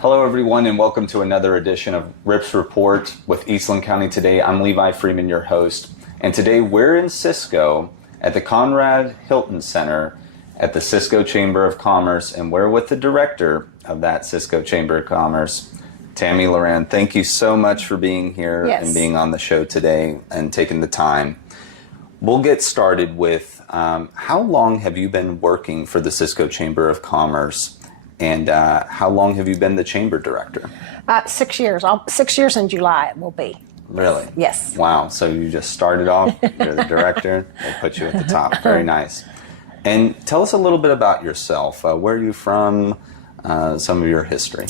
Hello, everyone, and welcome to another edition of Rips Report with Eastland County Today. I'm Levi Freeman, your host, and today we're in Cisco at the Conrad Hilton Center at the Cisco Chamber of Commerce, and we're with the director of that Cisco Chamber of Commerce, Tammy Loran. Thank you so much for being here and being on the show today and taking the time. We'll get started with how long have you been working for the Cisco Chamber of Commerce? And how long have you been the chamber director? 6 years. 6 years in July it will be. Really? Yes. Wow. So you just started off, you're the director, they put you at the top. Very nice. And tell us a little bit about yourself. Where are you from? Some of your history.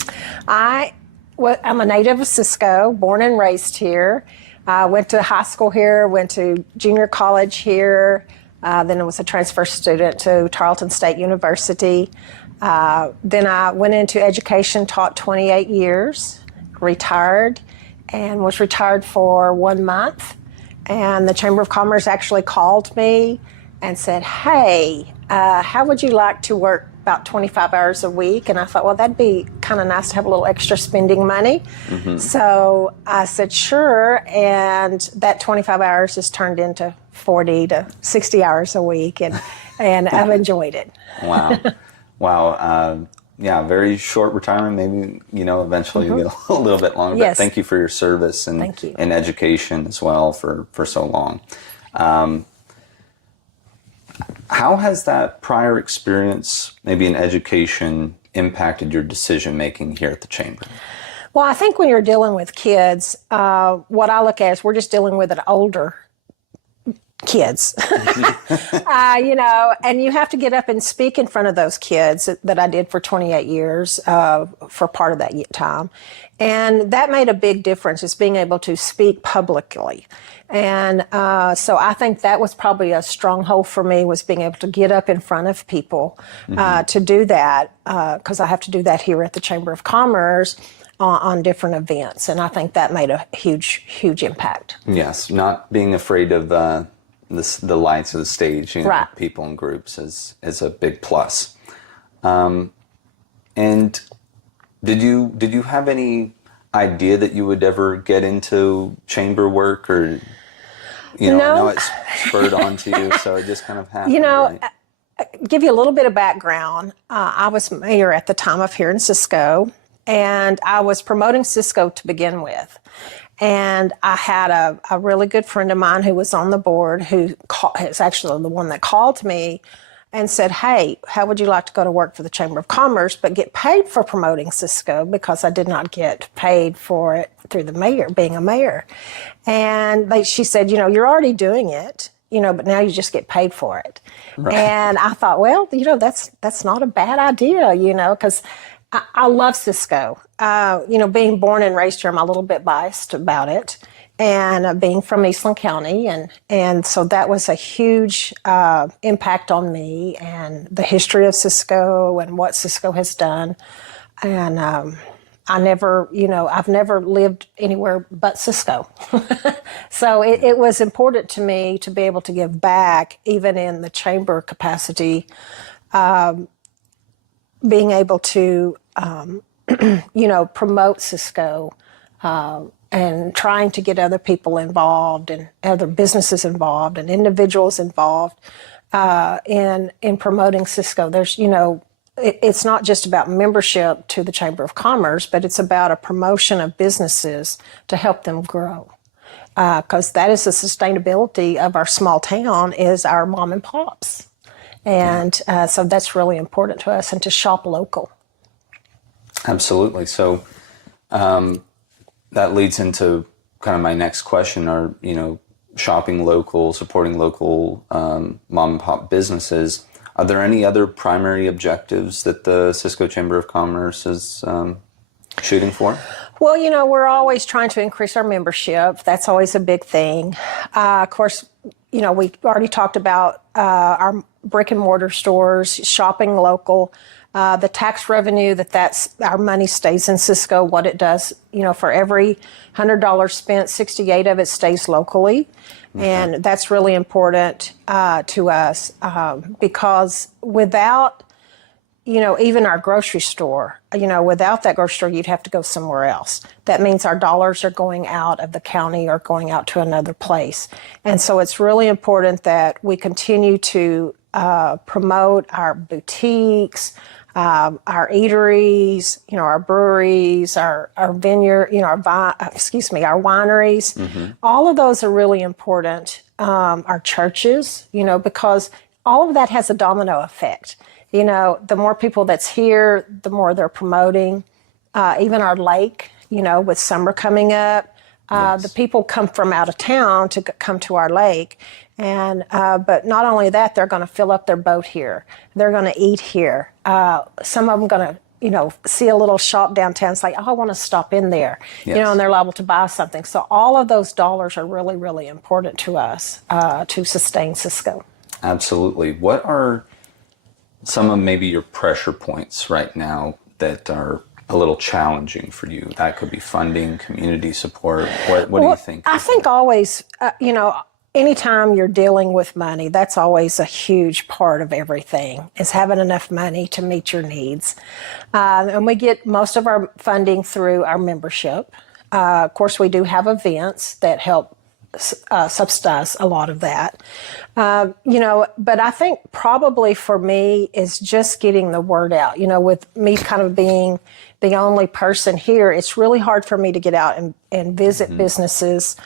I'm a native of Cisco, born and raised here. Went to high school here, went to junior college here. Then I was a transfer student to Tarleton State University. Then I went into education, taught 28 years, retired, and was retired for 1 month. And the Chamber of Commerce actually called me and said, hey, how would you like to work about 25 hours a week? And I thought, well, that'd be kind of nice to have a little extra spending money. Mm-hmm. So I said, sure. And that 25 hours has turned into 40 to 60 hours a week. And I've enjoyed it. Wow. Wow. Yeah, very short retirement. Maybe, eventually you get a little bit longer. Yes. But thank you for your service and education as well for so long. How has that prior experience, maybe in education, impacted your decision making here at the Chamber? Well, I think when you're dealing with kids, what I look at is we're just dealing with an older kids, and you have to get up and speak in front of those kids that I did for 28 years for part of that time. And that made a big difference, is being able to speak publicly. And so I think that was probably a stronghold for me, was being able to get up in front of people to do that, because I have to do that here at the Chamber of Commerce on different events. And I think that made a huge, huge impact. Yes, not being afraid of the lights of the stage, right. People in groups is a big plus. And did you have any idea that you would ever get into chamber work, or No. I know it's spurred onto you, so it just kind of happened. Right? Give you a little bit of background. I was mayor at the time of here in Cisco, and I was promoting Cisco to begin with. And I had a really good friend of mine who was on the board, who is actually the one that called me and said, hey, how would you like to go to work for the Chamber of Commerce but get paid for promoting Cisco, because I did not get paid for it through the mayor, being a mayor. And she said, you're already doing it, but now you just get paid for it. Right. And I thought, well, that's not a bad idea, because I love Cisco. Being born and raised here, I'm a little bit biased about it, and being from Eastland County, and so that was a huge impact on me, and the history of Cisco and what Cisco has done. And I've never lived anywhere but Cisco. So it was important to me to be able to give back, even in the chamber capacity. Being able to, promote Cisco and trying to get other people involved and other businesses involved and individuals involved in promoting Cisco. There's, it's not just about membership to the Chamber of Commerce, but it's about a promotion of businesses to help them grow. Because that is the sustainability of our small town, is our mom and pops. And so that's really important to us, and to shop local. Absolutely. So that leads into kind of my next question, are, shopping local, supporting local mom and pop businesses. Are there any other primary objectives that the Cisco Chamber of Commerce is shooting for? Well, we're always trying to increase our membership. That's always a big thing. Of course, we already talked about our brick and mortar stores, shopping local, the tax revenue that's our money stays in Cisco. What it does, for every $100 spent, 68 of it stays locally. Okay. And that's really important to us, because without even our grocery store, without that grocery store, you'd have to go somewhere else. That means our dollars are going out of the county or going out to another place. And so it's really important that we continue to promote our boutiques, our eateries, our breweries, our vineyard, our wineries. All of those are really important. Our churches, because all of that has a domino effect. The more people that's here, the more they're promoting. Even our lake, with summer coming up, the people come from out of town to come to our lake. And but not only that, they're going to fill up their boat here. They're going to eat here. Some of them going to, see a little shop downtown. It's like, oh, I want to stop in there, and they're liable to buy something. So all of those dollars are really, really important to us to sustain Cisco. Absolutely. What are some of maybe your pressure points right now that are a little challenging for you? That could be funding, community support. What do you think? I think always, anytime you're dealing with money, that's always a huge part of everything, is having enough money to meet your needs. And we get most of our funding through our membership. Of course, we do have events that help subsidize a lot of that. But I think probably for me is just getting the word out. With me kind of being the only person here, it's really hard for me to get out and visit businesses.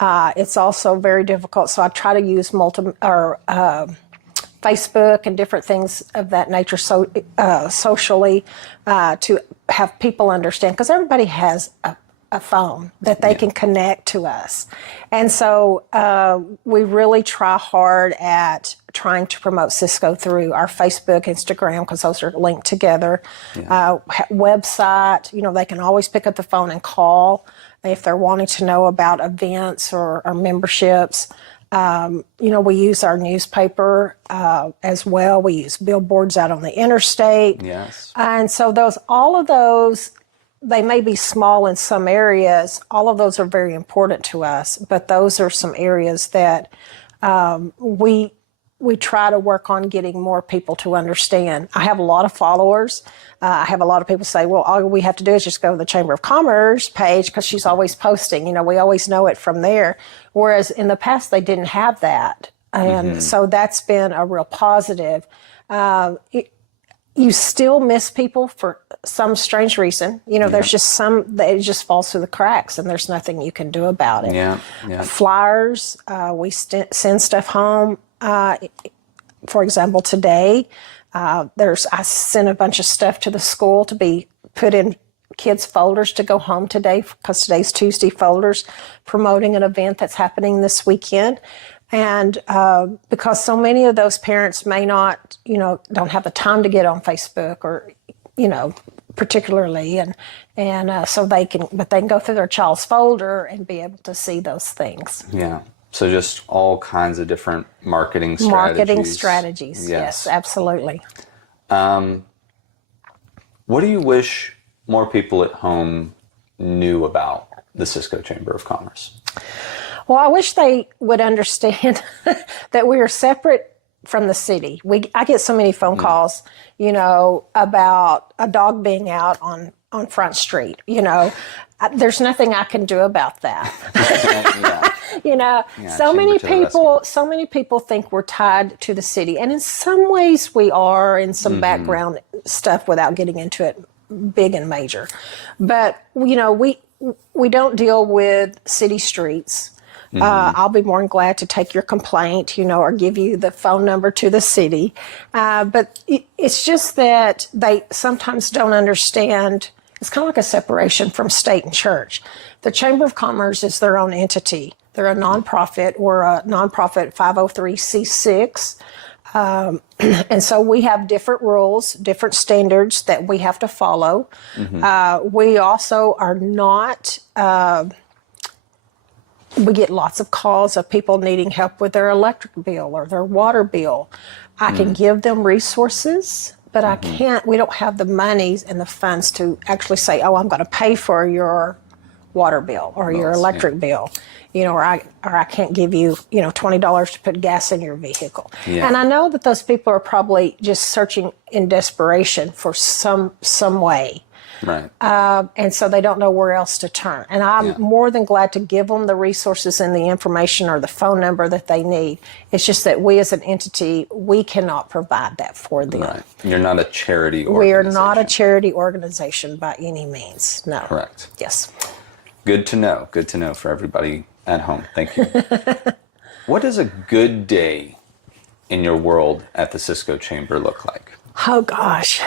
It's also very difficult, so I try to use Facebook and different things of that nature, socially, to have people understand, because everybody has a phone that they can connect to us. And so we really try hard at trying to promote Cisco through our Facebook, Instagram, because those are linked together. Website, they can always pick up the phone and call if they're wanting to know about events or memberships. We use our newspaper as well. We use billboards out on the interstate. Yes. And so all of those, they may be small in some areas. All of those are very important to us, but those are some areas that we try to work on getting more people to understand. I have a lot of followers. I have a lot of people say, well, all we have to do is just go to the Chamber of Commerce page because she's always posting. We always know it from there. Whereas in the past, they didn't have that. And so that's been a real positive. You still miss people for some strange reason. There's just some that it just falls through the cracks, and there's nothing you can do about it. Flyers, we send stuff home. For example, today, I sent a bunch of stuff to the school to be put in kids' folders to go home today, because today's Tuesday folders, promoting an event that's happening this weekend. And because so many of those parents may not, don't have the time to get on Facebook or, particularly, and so they can go through their child's folder and be able to see those things. Yeah. So just all kinds of different marketing strategies. Yes, absolutely. What do you wish more people at home knew about the Cisco Chamber of Commerce? Well, I wish they would understand that we are separate from the city. I get so many phone calls, about a dog being out on Front Street. There's nothing I can do about that. So many people think we're tied to the city, and in some ways we are, in some background stuff, without getting into it big and major. But we don't deal with city streets. I'll be more than glad to take your complaint, or give you the phone number to the city. But it's just that they sometimes don't understand. It's kind of like a separation from state and church. The Chamber of Commerce is their own entity. They're a nonprofit. We're a nonprofit 503c6. And so we have different rules, different standards that we have to follow. We also are not... we get lots of calls of people needing help with their electric bill or their water bill. I can give them resources, but I can't, we don't have the monies and the funds to actually say, oh, I'm going to pay for your water bill or your Bills, electric bill, or I can't give you, $20 to put gas in your vehicle. Yeah. And I know that those people are probably just searching in desperation for some way. Right. And so they don't know where else to turn. And I'm more than glad to give them the resources and the information or the phone number that they need. It's just that we as an entity, we cannot provide that for them. Right. You're not a charity organization. We are not a charity organization by any means. No. Correct. Yes. Good to know. Good to know for everybody at home. Thank you. What does a good day in your world at the Cisco Chamber look like? Oh, gosh.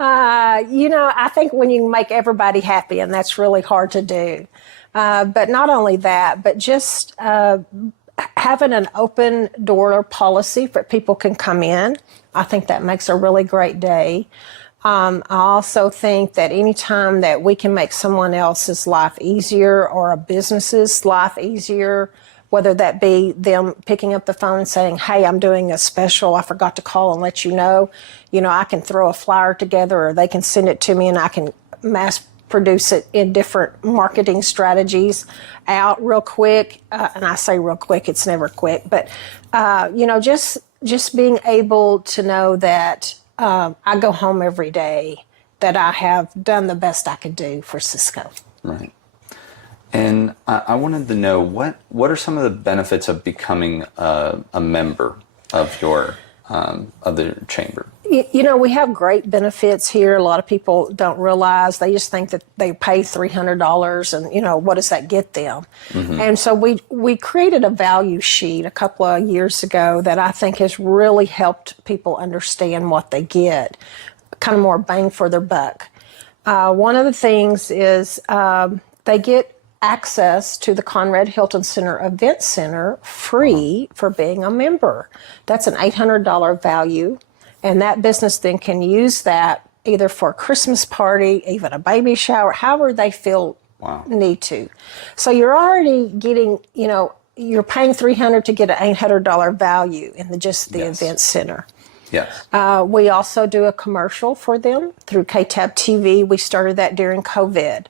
I think when you make everybody happy, and that's really hard to do. But not only that, but just having an open door policy for people can come in. I think that makes a really great day. I also think that anytime that we can make someone else's life easier or a business's life easier, whether that be them picking up the phone and saying, hey, I'm doing a special, I forgot to call and let you know, I can throw a flyer together, or they can send it to me and I can mass produce it in different marketing strategies out real quick. And I say real quick, it's never quick, but, just being able to know that I go home every day, that I have done the best I could do for Cisco. Right. And I wanted to know what are some of the benefits of becoming a member of the chamber? We have great benefits here. A lot of people don't realize. They just think that they pay $300 and, what does that get them? Mm-hmm. And so we created a value sheet a couple of years ago that I think has really helped people understand what they get, kind of more bang for their buck. One of the things is they get access to the Conrad Hilton Center Event Center free for being a member. That's an $800 value, and that business then can use that either for a Christmas party, even a baby shower, however they feel need to. So you're already getting, you're paying $300 to get an $800 value in the event center. Yes. We also do a commercial for them through KTAB TV. We started that during COVID.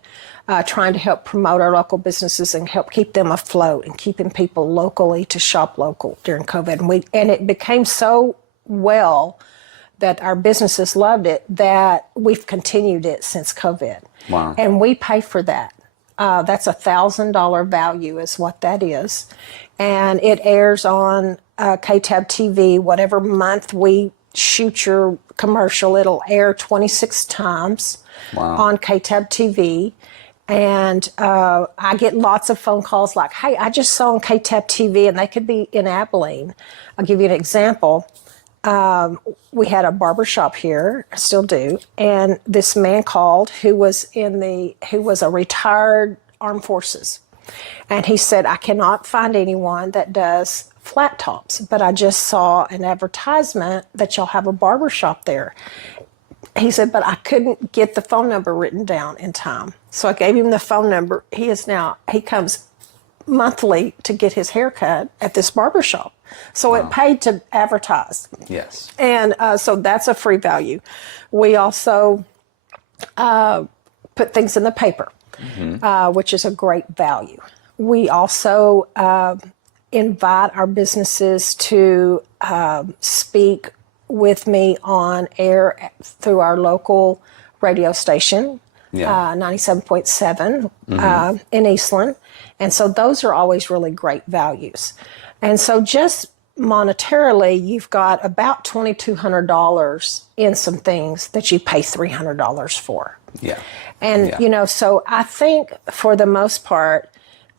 Trying to help promote our local businesses and help keep them afloat and keeping people locally to shop local during COVID. And it became so well that our businesses loved it that we've continued it since COVID. Wow. And we pay for that. That's $1,000 value is what that is. And it airs on KTAB TV. Whatever month we shoot your commercial, it'll air 26 times on KTAB TV. And I get lots of phone calls like, hey, I just saw on KTAB TV, and they could be in Abilene. I'll give you an example. We had a barbershop here, I still do, and this man called who was a retired armed forces. And he said, I cannot find anyone that does flat tops, but I just saw an advertisement that y'all have a barbershop there. He said, but I couldn't get the phone number written down in time. So I gave him the phone number. He comes monthly to get his hair cut at this barbershop. So it paid to advertise. Yes. And so that's a free value. We also put things in the paper, which is a great value. We also invite our businesses to speak with me on air through our local radio station, 97.7 in Eastland. And so those are always really great values. And so just monetarily, you've got about $2,200 in some things that you pay $300 for. Yeah. And, so I think for the most part,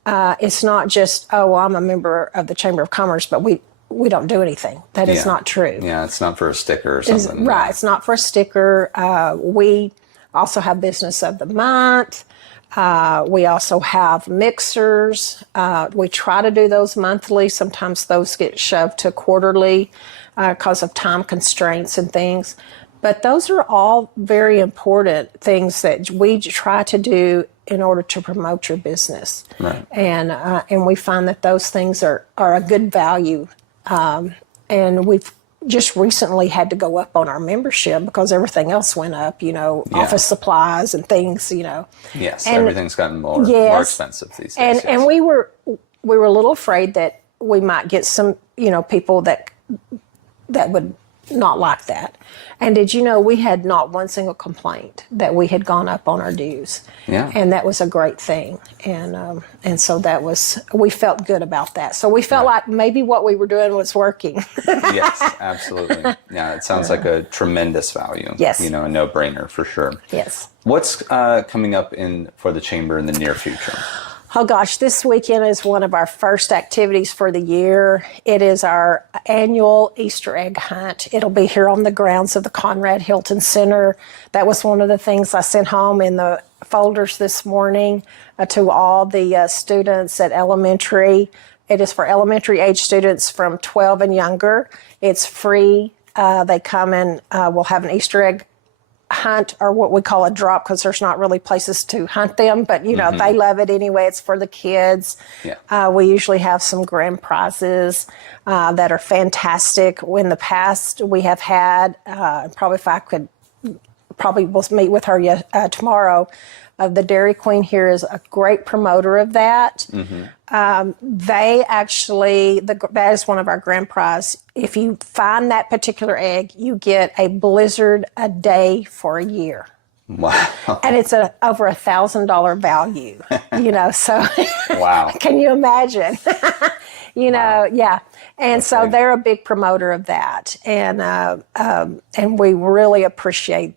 it's not just, I'm a member of the Chamber of Commerce, but we don't do anything. That is not true. Yeah, it's not for a sticker or something. Right, it's not for a sticker. We also have Business of the Month. We also have mixers. We try to do those monthly. Sometimes those get shoved to quarterly because of time constraints and things. But those are all very important things that we try to do in order to promote your business. Right. And we find that those things are a good value. And just recently had to go up on our membership because everything else went up, office supplies and things, Yes, And- everything's gotten more expensive these days. And yes. we were a little afraid that we might get some, people that would not like that. And did you know we had not one single complaint that we had gone up on our dues? Yeah. And that was a great thing. And so we felt good about that. So we felt like maybe what we were doing was working. Yes, absolutely. Yeah, it sounds like a tremendous value. Yes. A no-brainer for sure. Yes. What's coming up for the chamber in the near future? Oh gosh, this weekend is one of our first activities for the year. It is our annual Easter egg hunt. It'll be here on the grounds of the Conrad Hilton Center. That was one of the things I sent home in the folders this morning to all the students at elementary. It is for elementary age students from 12 and younger. It's free. They come and we'll have an Easter egg hunt, or what we call a drop, because there's not really places to hunt them, but they love it anyway. It's for the kids. Yeah. We usually have some grand prizes that are fantastic. In the past, we have had probably we'll meet with her tomorrow. The Dairy Queen here is a great promoter of that. They actually, that is one of our grand prize. If you find that particular egg, you get a blizzard a day for a year. Wow. And it's over $1,000 value, so Wow. Can you imagine? Wow. Yeah. And so they're a big promoter of that. And we really appreciate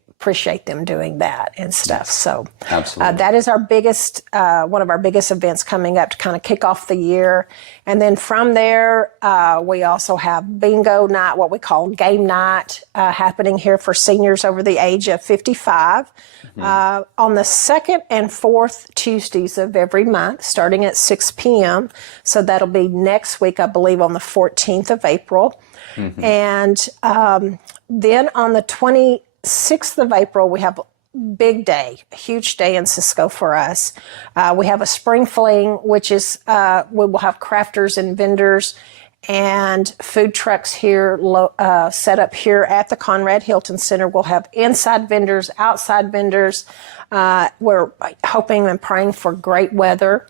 them doing that and stuff. So Absolutely. that is our biggest, one of our biggest events coming up to kind of kick off the year. And then from there, we also have bingo night, what we call game night, happening here for seniors over the age of 55 on the second and fourth Tuesdays of every month, starting at 6 p.m. So that'll be next week, I believe, on the 14th of April. And then on the 26th of April, we have a big day, a huge day in Cisco for us. We have a spring fling, which is, we will have crafters and vendors and food trucks here, set up here at the Conrad Hilton Center. We'll have inside vendors, outside vendors. We're hoping and praying for great weather.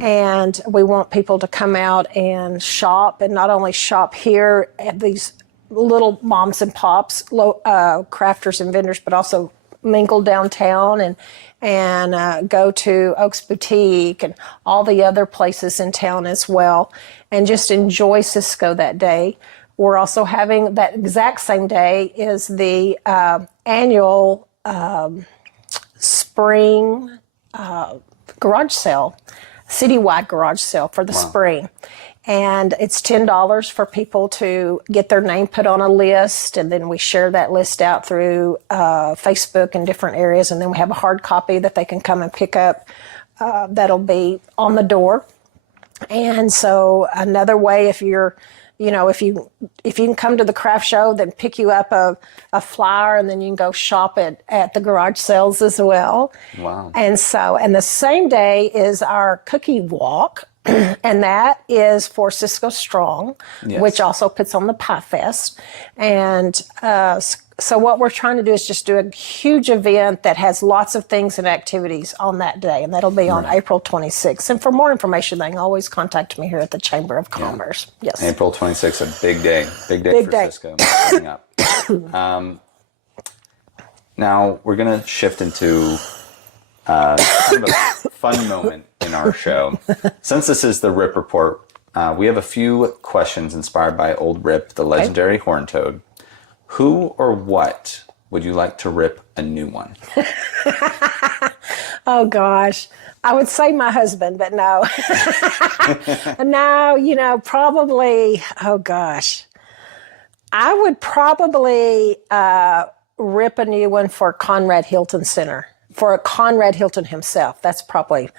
And we want people to come out and shop, and not only shop here at these little moms and pops, crafters and vendors, but also mingle downtown and go to Oaks Boutique and all the other places in town as well, and just enjoy Cisco that day. We're also having that exact same day is the annual spring garage sale, citywide garage sale for the spring. And it's $10 for people to get their name put on a list, and then we share that list out through Facebook and different areas, and then we have a hard copy that they can come and pick up that'll be on the door. And so another way, if you're, if you can come to the craft show, then pick you up a flyer, and then you can go shop at the garage sales as well. Wow. And the same day is our cookie walk. And that is for Cisco Strong, which also puts on the Pie Fest. And so what we're trying to do is just do a huge event that has lots of things and activities on that day. And that'll be on April 26th. And for more information, they can always contact me here at the Chamber of Commerce. Yes. April 26th, a big day. Big day for Cisco coming up. Now, we're going to shift into kind of a fun moment in our show. Since this is the Rip Report, we have a few questions inspired by old Rip, the legendary horn toad. Who or what would you like to rip a new one? Oh, gosh. I would say my husband, but no. No, probably, oh, gosh. I would probably rip a new one for Conrad Hilton Center. For Conrad Hilton himself. That's probably,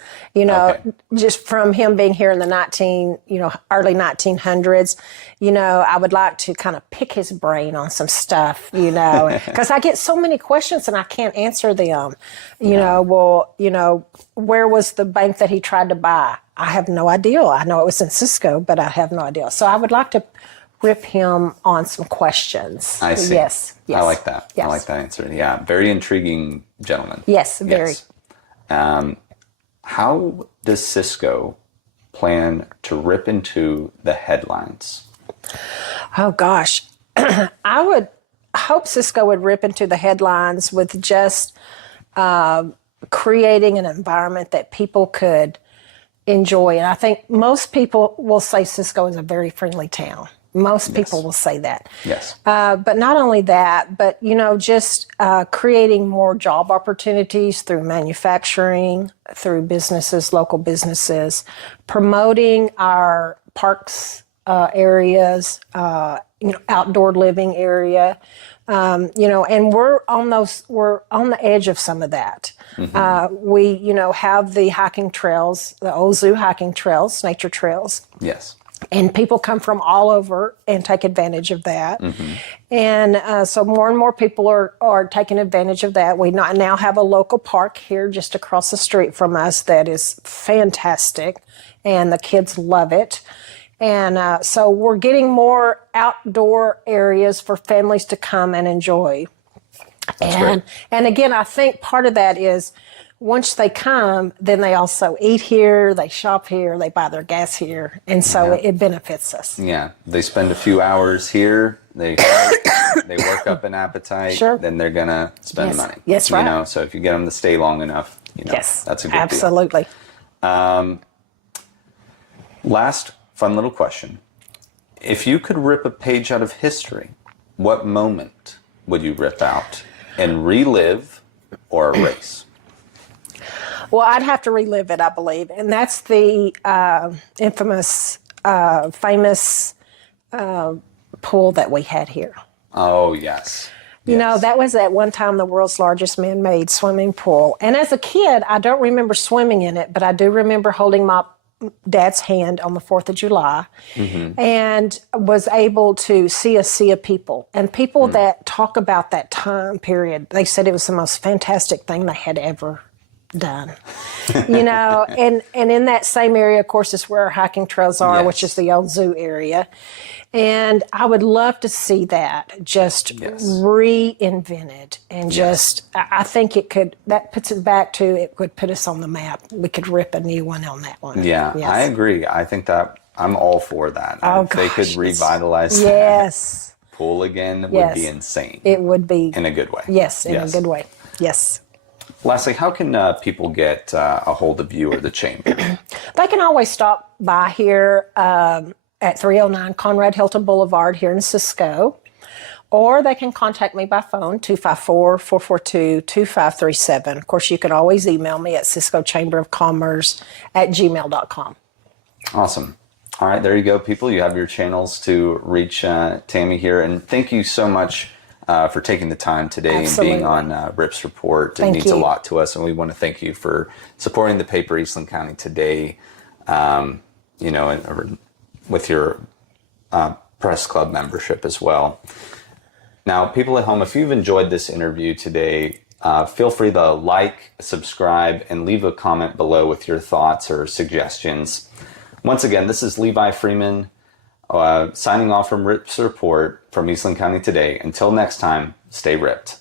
just from him being here in the early 1900s, I would like to kind of pick his brain on some stuff, because I get so many questions and I can't answer them. Where was the bank that he tried to buy? I have no idea. I know it was in Cisco, but I have no idea. So I would like to rip him on some questions. I see. Yes. I like that. Yes. I like that answer. Yeah, very intriguing gentleman. Yes, very. Yes. How does Cisco plan to rip into the headlines? Oh, gosh. I would hope Cisco would rip into the headlines with just creating an environment that people could enjoy. And I think most people will say Cisco is a very friendly town. Most people will say that. Yes. But not only that, but, just creating more job opportunities through manufacturing, through businesses, local businesses, promoting our parks areas, outdoor living area, and we're on the edge of some of that. We, have the hiking trails, the old zoo hiking trails, nature trails. Yes. And people come from all over and take advantage of that. And so more and more people are taking advantage of that. We now have a local park here just across the street from us that is fantastic, and the kids love it. And so we're getting more outdoor areas for families to come and enjoy. That's great. And again, I think part of that is once they come, then they also eat here, they shop here, they buy their gas here, and so it benefits us. Yeah, they spend a few hours here, they work up an appetite, then they're gonna spend money. Yes, right. So if you get them to stay long enough, that's a good deal. Absolutely. Last fun little question. If you could rip a page out of history, what moment would you rip out and relive or erase? Well, I'd have to relive it, I believe. And that's the famous pool that we had here. Oh, yes. That was at one time the world's largest man-made swimming pool. And as a kid, I don't remember swimming in it, but I do remember holding my dad's hand on the 4th of July and was able to see a sea of people. And people that talk about that time period, they said it was the most fantastic thing they had ever done. And in that same area, of course, is where our hiking trails are, which is the old zoo area. And I would love to see that just reinvented and I think that puts it back to, it would put us on the map. We could rip a new one on that one. Yeah, yes. I agree. I think that I'm all for that. If they could revitalize that pool again, it would be insane. It would be. In a good way. Yes, in a good way. Yes. Lastly, how can people get a hold of you or the chamber? They can always stop by here at 309 Conrad Hilton Boulevard here in Cisco, or they can contact me by phone, 254-442-2537. Of course, you can always email me at ciscochamberofcommerce@gmail.com. Awesome. All right, there you go, people. You have your channels to reach Tammy here, and thank you so much for taking the time today and being on Rip's Report. It means a lot to us, and we want to thank you for supporting the paper Eastland County Today, with your press club membership as well. Now, people at home, if you've enjoyed this interview today, feel free to like, subscribe, and leave a comment below with your thoughts or suggestions. Once again, this is Levi Freeman, signing off from Rip's Report from Eastland County Today. Until next time, stay ripped.